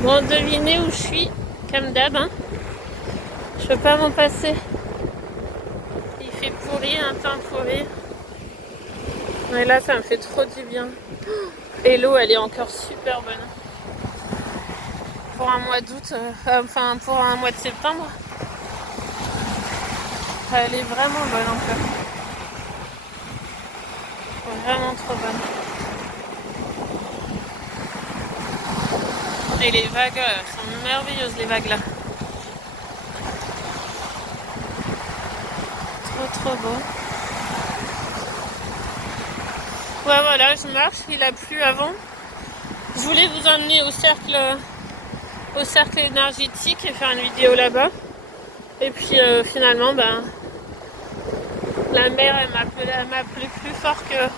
Bon, devinez où je suis, comme d'hab, hein. Je peux pas m'en passer. Il fait pourri, un temps pourri. Mais là, ça me fait trop du bien. Et l'eau, elle est encore super bonne. Pour un mois d'août, enfin pour un mois de septembre, elle est vraiment bonne encore. Vraiment trop bonne. Et les vagues sont merveilleuses, les vagues là. Trop trop beau. Ouais, voilà, je marche, il a plu avant. Je voulais vous emmener au cercle énergétique et faire une vidéo là-bas. Et puis finalement, ben, la mer, elle m'a plu plus fort que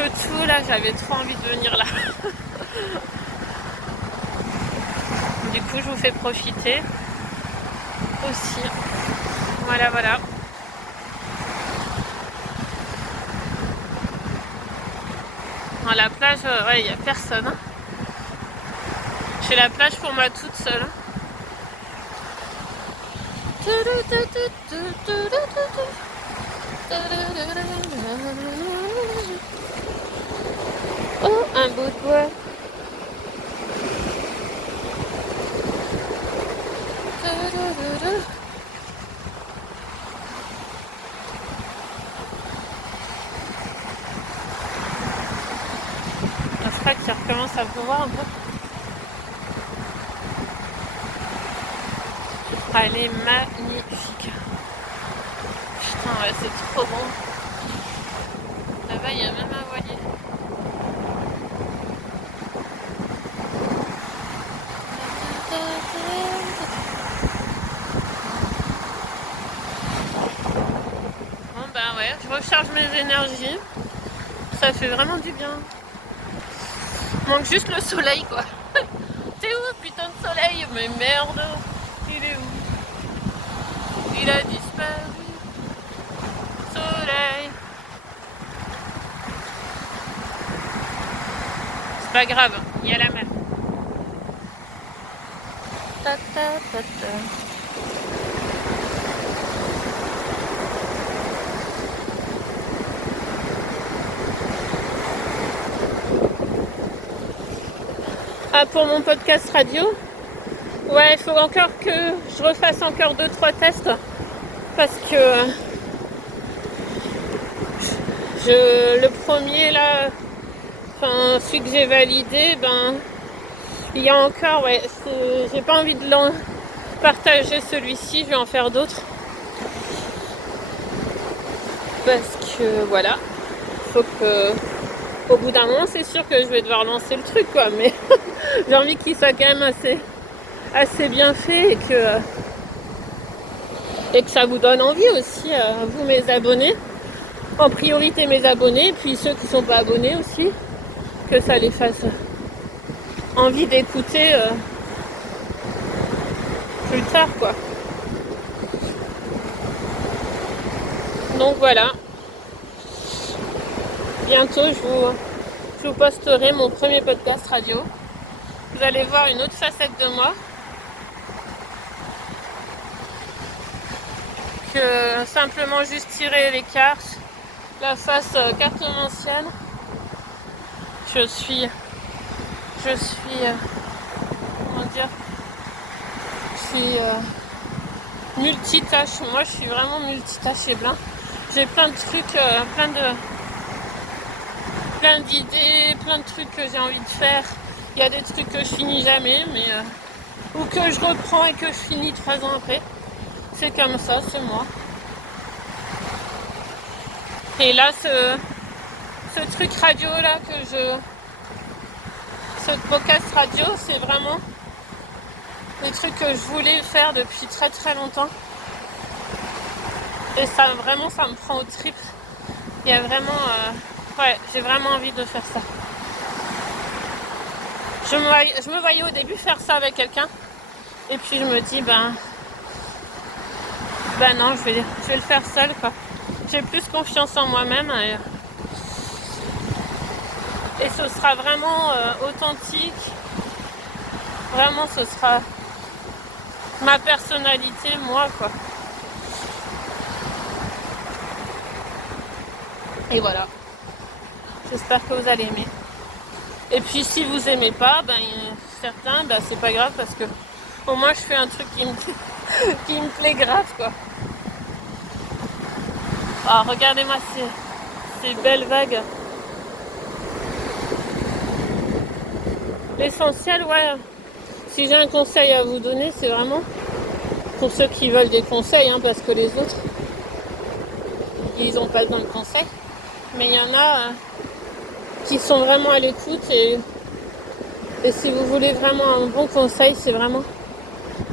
tout. Là, j'avais trop envie de venir là. Du coup, je vous fais profiter aussi. Voilà, voilà. Dans la plage, ouais, il n'y a personne, hein. J'ai la plage pour moi toute seule. Oh, un bout de bois. Je crois qu'il recommence à pleuvoir un peu. Elle est magnifique. Putain, ouais, c'est trop bon. Là-bas, il y a même un voilier. Bon, ben ouais, je recharge mes énergies. Ça fait vraiment du bien. Manque juste le soleil, quoi. T'es où, putain de soleil? Mais merde, il est où? Il a disparu. Soleil. C'est pas grave, il y a la mer. Ta, ta, ta, ta. Ah, pour mon podcast radio? Ouais, il faut encore que je refasse encore 2-3 tests. Parce que le premier là, enfin celui que j'ai validé, ben il y a encore, ouais, j'ai pas envie de partager celui-ci, je vais en faire d'autres. Parce que voilà, faut que au bout d'un moment, c'est sûr que je vais devoir lancer le truc, quoi, mais j'ai envie qu'il soit quand même assez bien fait et que ça vous donne envie aussi, vous mes abonnés, en priorité mes abonnés, puis ceux qui sont pas abonnés aussi, que ça les fasse envie d'écouter plus tard, quoi. Donc voilà, bientôt je vous posterai mon premier podcast radio. Vous allez voir une autre facette de moi que simplement juste tirer les cartes, la face cartomancienne. Je suis comment dire, je suis multitâche. Moi, je suis vraiment multitâche et blanc. J'ai plein de trucs, plein d'idées, plein de trucs que j'ai envie de faire. Il y a des trucs que je finis jamais, mais ou que je reprends et que je finis 3 ans après. C'est comme ça, c'est moi. Et là, ce truc radio là ce podcast radio, c'est vraiment le truc que je voulais faire depuis très très longtemps. Et ça vraiment, ça me prend aux tripes. Il y a vraiment, ouais, j'ai vraiment envie de faire ça. Je me voyais au début faire ça avec quelqu'un. Et puis je me dis, ben non, je vais le faire seule, quoi. J'ai plus confiance en moi-même et ce sera vraiment authentique. Vraiment, ce sera ma personnalité, moi, quoi. Et voilà. J'espère que vous allez aimer. Et puis, si vous aimez pas, certains, c'est pas grave parce que au moins je fais un truc qui me plaît grave, quoi. Ah, regardez-moi ces belles vagues. L'essentiel, ouais. Si j'ai un conseil à vous donner, c'est vraiment pour ceux qui veulent des conseils, hein, parce que les autres, ils n'ont pas besoin de conseils. Mais il y en a qui sont vraiment à l'écoute et si vous voulez vraiment un bon conseil, c'est vraiment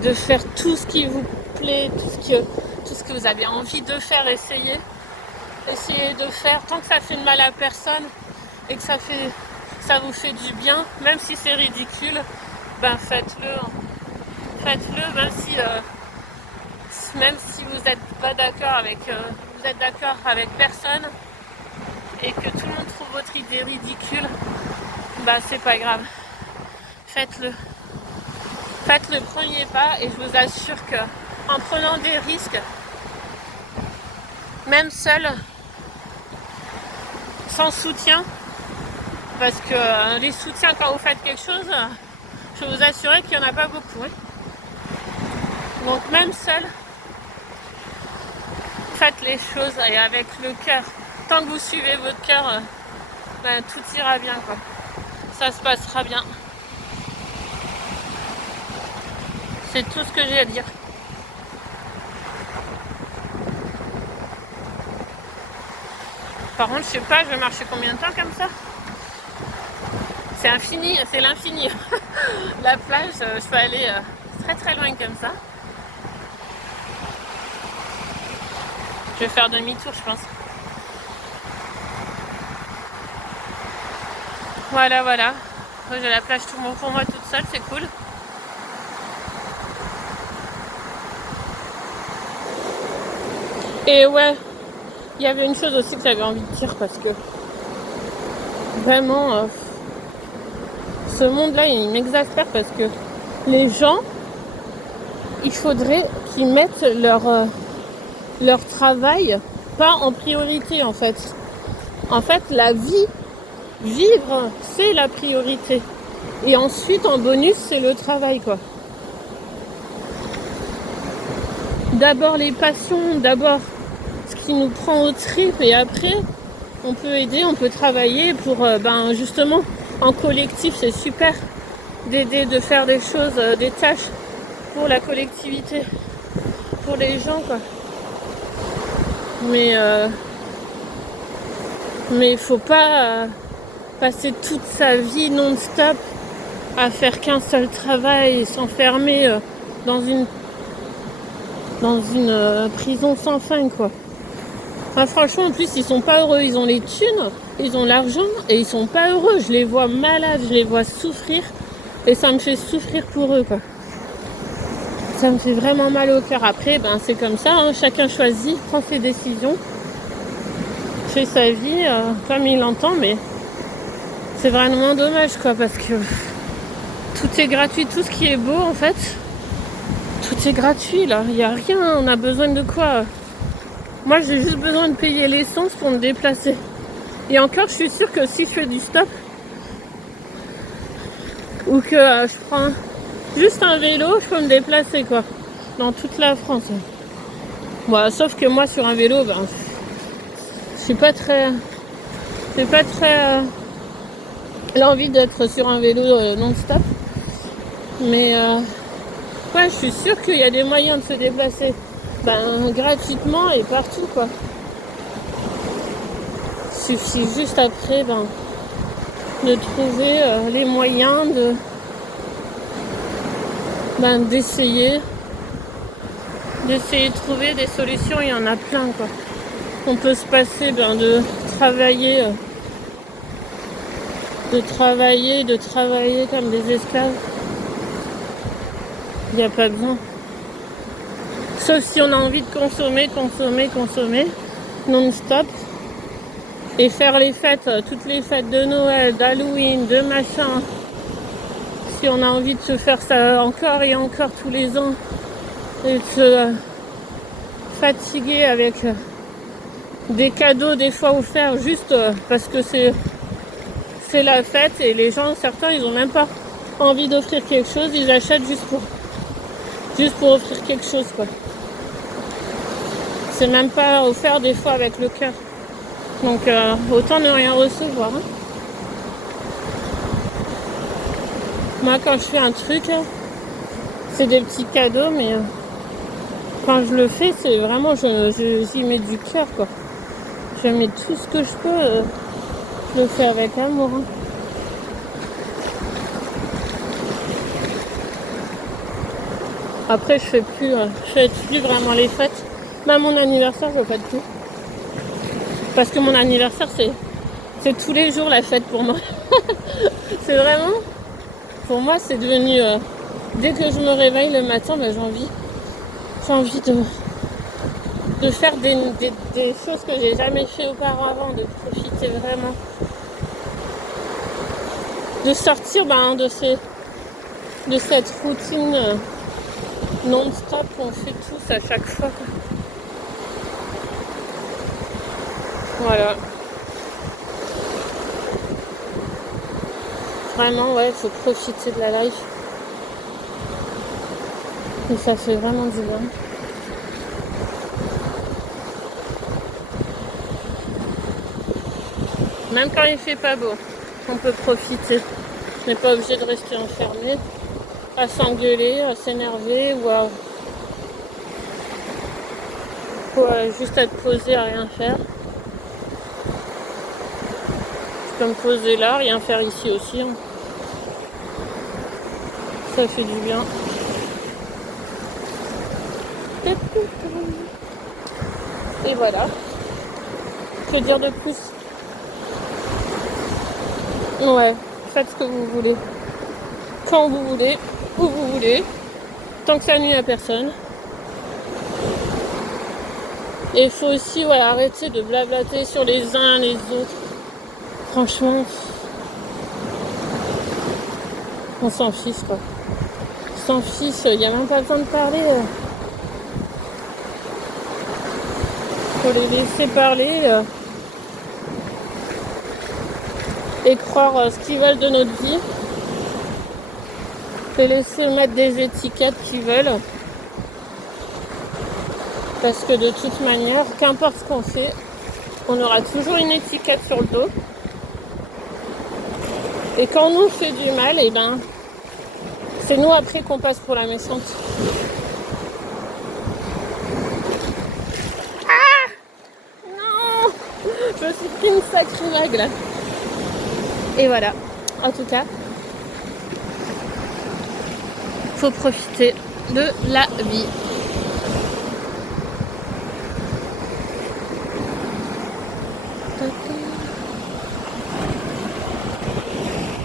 de faire tout ce qui vous plaît, tout ce que vous avez envie de faire, essayez de faire tant que ça fait de mal à personne et que ça vous fait du bien, même si c'est ridicule, faites-le, même si vous n'êtes pas d'accord vous êtes d'accord avec personne et que tout le monde trouve votre idée ridicule, c'est pas grave, faites-le premier pas et je vous assure que en prenant des risques, même seul, sans soutien, parce que les soutiens quand vous faites quelque chose, je peux vous assurer qu'il n'y en a pas beaucoup, hein. Donc même seul, faites les choses et avec le cœur. Tant que vous suivez votre cœur, tout ira bien, quoi. Ça se passera bien. C'est tout ce que j'ai à dire. Par contre, je sais pas, je vais marcher combien de temps comme ça? C'est infini, c'est l'infini. La plage, je peux aller très très loin comme ça. Je vais faire demi-tour, je pense. Voilà. J'ai la plage tout pour moi toute seule, c'est cool. Et ouais, il y avait une chose aussi que j'avais envie de dire parce que vraiment, ce monde-là, il m'exaspère parce que les gens, il faudrait qu'ils mettent leur travail pas en priorité, en fait. En fait, vivre, c'est la priorité. Et ensuite, en bonus, c'est le travail, quoi. D'abord les passions, d'abord ce qui nous prend aux tripes, et après, on peut aider, on peut travailler pour, justement, en collectif, c'est super d'aider, de faire des choses, des tâches pour la collectivité, pour les gens, quoi. Mais il faut pas passer toute sa vie non-stop à faire qu'un seul travail et s'enfermer dans une prison sans fin, quoi. Franchement, en plus, ils sont pas heureux. Ils ont les thunes, ils ont l'argent et ils sont pas heureux. Je les vois malades, je les vois souffrir et ça me fait souffrir pour eux, quoi. Ça me fait vraiment mal au cœur. Après, c'est comme ça, hein. Chacun choisit, prend ses décisions, fait sa vie comme il l'entend, mais c'est vraiment dommage, quoi, parce que tout est gratuit, tout ce qui est beau, en fait, tout est gratuit, là. Il n'y a rien, on a besoin de quoi? Moi, j'ai juste besoin de payer l'essence pour me déplacer. Et encore, je suis sûre que si je fais du stop ou que je prends juste un vélo, je peux me déplacer, quoi, dans toute la France. Bon, sauf que moi, sur un vélo, j'ai pas très l'envie d'être sur un vélo non-stop. Mais ouais, je suis sûre qu'il y a des moyens de se déplacer gratuitement et partout, quoi. Il suffit juste après de trouver les moyens d'essayer de trouver des solutions. Il y en a plein, quoi. On peut se passer de travailler comme des esclaves. Il n'y a pas besoin. Sauf si on a envie de consommer non-stop. Et faire les fêtes, toutes les fêtes de Noël, d'Halloween, de machin, si on a envie de se faire ça encore et encore tous les ans et de se fatiguer avec des cadeaux des fois offerts juste parce que c'est la fête et les gens, certains, ils ont même pas envie d'offrir quelque chose, ils achètent juste pour offrir quelque chose, quoi. C'est même pas offert des fois avec le cœur. Donc autant ne rien recevoir. Hein. Moi quand je fais un truc, c'est des petits cadeaux, mais quand je le fais, c'est vraiment, j'y mets du cœur, quoi. Je mets tout ce que je peux, je le fais avec amour. Hein. Après, je fais plus vraiment les fêtes. Bah, mon anniversaire, je le fête plus. Parce que mon anniversaire, c'est tous les jours la fête pour moi. C'est vraiment, pour moi, c'est devenu, dès que je me réveille le matin, bah, j'ai envie de faire des choses que j'ai jamais fait auparavant, de profiter vraiment. De sortir de cette routine non-stop qu'on fait tous à chaque fois. Voilà. Vraiment, ouais, il faut profiter de la life. Et ça fait vraiment du bien. Même quand il fait pas beau, on peut profiter. On n'est pas obligé de rester enfermé, à s'engueuler, à s'énerver ou à juste être posé à rien faire. Je peux me poser là, rien faire ici aussi. Hein. Ça fait du bien. Et voilà. Que dire de plus? Ouais, faites ce que vous voulez. Quand vous voulez, où vous voulez. Tant que ça nuit à personne. Et il faut aussi arrêter de blablater sur les uns les autres. Franchement, on s'en fiche, quoi. On s'en fiche, il n'y a même pas besoin de parler. Faut les laisser parler et croire ce qu'ils veulent de notre vie. Les laisser mettre des étiquettes qu'ils veulent. Parce que de toute manière, qu'importe ce qu'on fait, on aura toujours une étiquette sur le dos. Et quand on nous fait du mal, et ben, c'est nous après qu'on passe pour la méchante. Ah non, je me suis pris une sacrée vague là. Et voilà. En tout cas, faut profiter de la vie.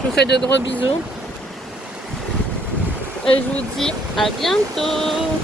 Je vous fais de gros bisous. Et je vous dis à bientôt.